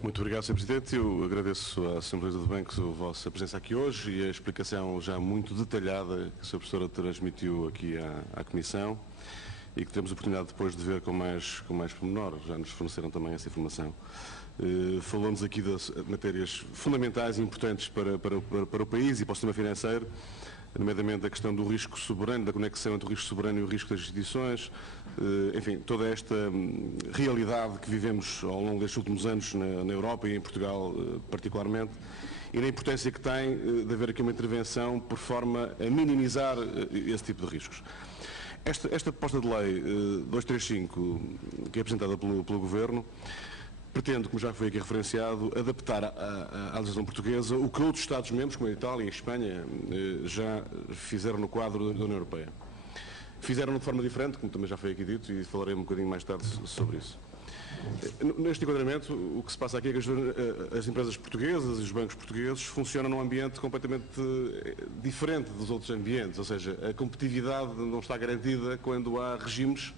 Muito obrigado, Sr. Presidente. Eu agradeço à Assembleia de Bancos a vossa presença aqui hoje e a explicação já muito detalhada que a Sra. Professora transmitiu aqui à Comissão e que temos a oportunidade depois de ver com mais pormenor. Já nos forneceram também essa informação. Falou-nos aqui das matérias fundamentais e importantes para o país e para o sistema financeiro, nomeadamente a questão do risco soberano, da conexão entre o risco soberano e o risco das instituições, enfim, toda esta realidade que vivemos ao longo destes últimos anos na Europa e em Portugal particularmente, e na importância que tem de haver aqui uma intervenção por forma a minimizar esse tipo de riscos. Esta proposta de lei 235, que é apresentada pelo Governo, pretende, como já foi aqui referenciado, adaptar à legislação portuguesa o que outros Estados-membros, como a Itália e a Espanha, já fizeram no quadro da União Europeia. Fizeram-no de forma diferente, como também já foi aqui dito, e falarei um bocadinho mais tarde sobre isso. Neste enquadramento, o que se passa aqui é que as empresas portuguesas e os bancos portugueses funcionam num ambiente completamente diferente dos outros ambientes, ou seja, a competitividade não está garantida quando há regimes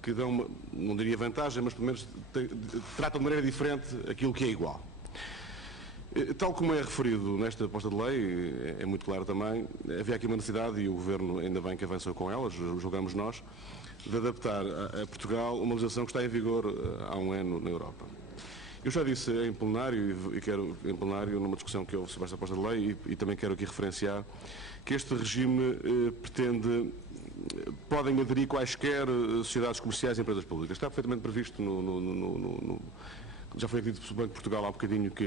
que dão, não diria vantagem, mas pelo menos tratam de maneira diferente aquilo que é igual. Tal como é referido nesta proposta de lei, é muito claro também, havia aqui uma necessidade, e o Governo ainda bem que avançou com ela, julgamos nós, de adaptar a Portugal uma legislação que está em vigor há um ano na Europa. Eu já disse em plenário, e quero em plenário, numa discussão que houve sobre esta proposta de lei, e também quero aqui referenciar, que este regime podem aderir quaisquer sociedades comerciais e empresas públicas. Está perfeitamente previsto já foi dito pelo Banco de Portugal há um bocadinho que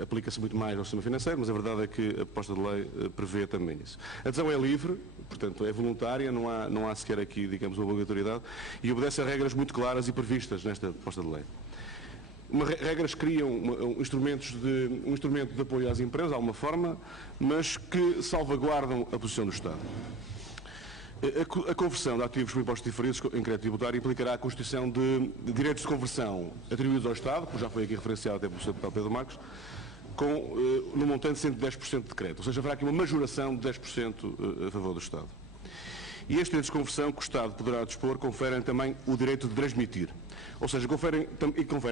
aplica-se muito mais ao sistema financeiro, mas a verdade é que a proposta de lei prevê também isso. A adesão é livre, portanto é voluntária, não há sequer aqui, digamos, uma obrigatoriedade, e obedece a regras muito claras e previstas nesta proposta de lei. Regras criam um instrumento de apoio às empresas, de alguma forma, mas que salvaguardam a posição do Estado. A conversão de ativos por impostos diferidos em crédito tributário implicará a constituição de direitos de conversão atribuídos ao Estado, como já foi aqui referenciado até pelo Sr. Deputado Pedro Marcos, no montante de 110% de crédito. Ou seja, haverá aqui uma majoração de 10% a favor do Estado. E estes direitos de conversão que o Estado poderá dispor conferem também o direito de transmitir. Ou seja, conferem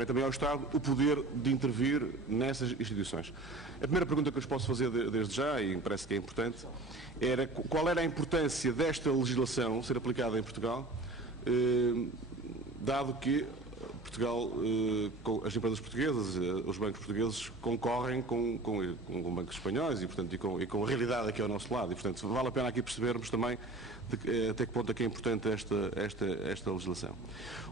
também ao Estado o poder de intervir nessas instituições. A primeira pergunta que eu vos posso fazer desde já, e me parece que é importante, era qual era a importância desta legislação ser aplicada em Portugal, dado que Portugal, as empresas portuguesas, os bancos portugueses concorrem com bancos espanhóis e, portanto, e com a realidade aqui ao nosso lado. E, portanto, vale a pena aqui percebermos também até que ponto é que é importante esta legislação.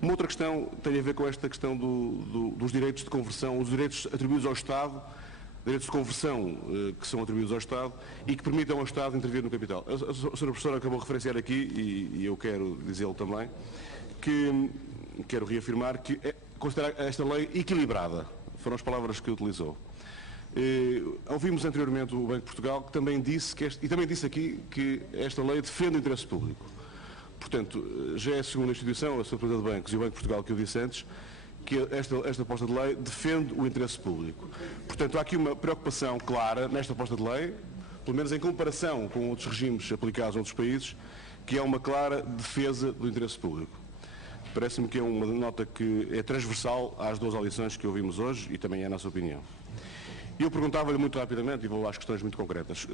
Uma outra questão tem a ver com esta questão dos direitos de conversão, os direitos atribuídos ao Estado, direitos de conversão que são atribuídos ao Estado e que permitam ao Estado intervir no capital. A Sra. Professora acabou de referenciar aqui, e eu quero dizê-lo também, que quero reafirmar que considera esta lei equilibrada. Foram as palavras que utilizou. Ouvimos anteriormente o Banco de Portugal, que também disse, e também disse aqui, que esta lei defende o interesse público. Portanto, já é a segunda instituição, a Sra. Presidente de Bancos e o Banco de Portugal, que eu disse antes, que esta proposta de lei defende o interesse público. Portanto, há aqui uma preocupação clara nesta proposta de lei, pelo menos em comparação com outros regimes aplicados a outros países, que é uma clara defesa do interesse público. Parece-me que é uma nota que é transversal às duas audições que ouvimos hoje e também é a nossa opinião. E eu perguntava-lhe muito rapidamente, e vou às questões muito concretas,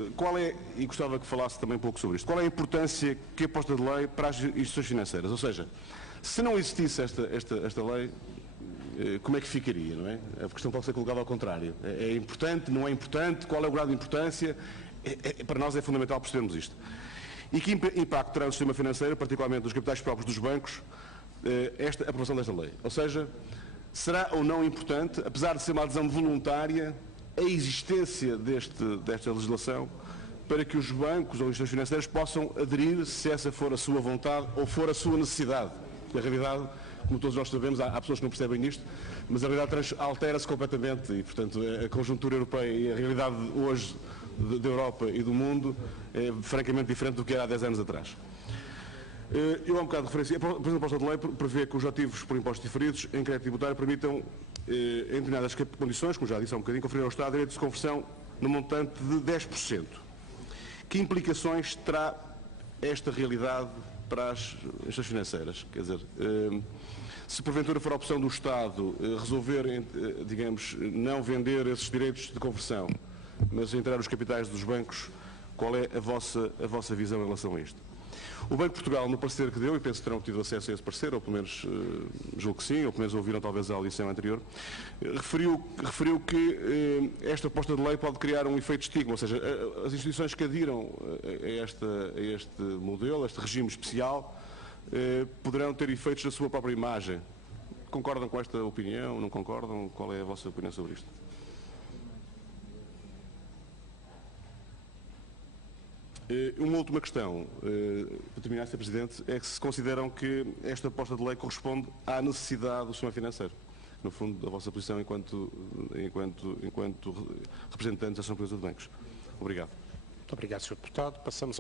e gostava que falasse também um pouco sobre isto, qual é a importância que a proposta de lei para as instituições financeiras? Ou seja, se não existisse esta lei, como é que ficaria, não é? A questão pode ser colocada ao contrário. É importante, não é importante, qual é o grau de importância? Para nós é fundamental percebermos isto. E que impacto terá no sistema financeiro, particularmente nos capitais próprios dos bancos, a aprovação desta lei? Ou seja, será ou não importante, apesar de ser uma adesão voluntária, a existência desta legislação para que os bancos ou instituições financeiras possam aderir, se essa for a sua vontade ou for a sua necessidade? Na realidade, como todos nós sabemos, há pessoas que não percebem isto, mas a realidade altera-se completamente e, portanto, a conjuntura europeia e a realidade hoje da Europa e do mundo é francamente diferente do que era há 10 anos atrás. Eu há um bocado referenciei, a proposta de lei prevê que os ativos por impostos diferidos em crédito tributário permitam, em determinadas condições, como já disse há um bocadinho, conferir ao Estado direitos de conversão no montante de 10%. Que implicações terá esta realidade para as instituições financeiras? Quer dizer, Se porventura for a opção do Estado resolver, digamos, não vender esses direitos de conversão, mas entrar os capitais dos bancos, qual é a vossa visão em relação a isto? O Banco de Portugal, no parecer que deu, e penso que terão tido acesso a esse parecer, ou pelo menos julgo que sim, ou pelo menos ouviram talvez a audição anterior, referiu que esta proposta de lei pode criar um efeito estigma, ou seja, as instituições que adiram a este modelo, a este regime especial, poderão ter efeitos na sua própria imagem. Concordam com esta opinião? Não concordam? Qual é a vossa opinião sobre isto? Uma última questão, para terminar, Sr. Presidente, é que se consideram que esta proposta de lei corresponde à necessidade do sistema financeiro, no fundo, da vossa posição enquanto representantes da Associação Portuguesa de Bancos. Obrigado. Muito obrigado, Sr. Deputado. Passamos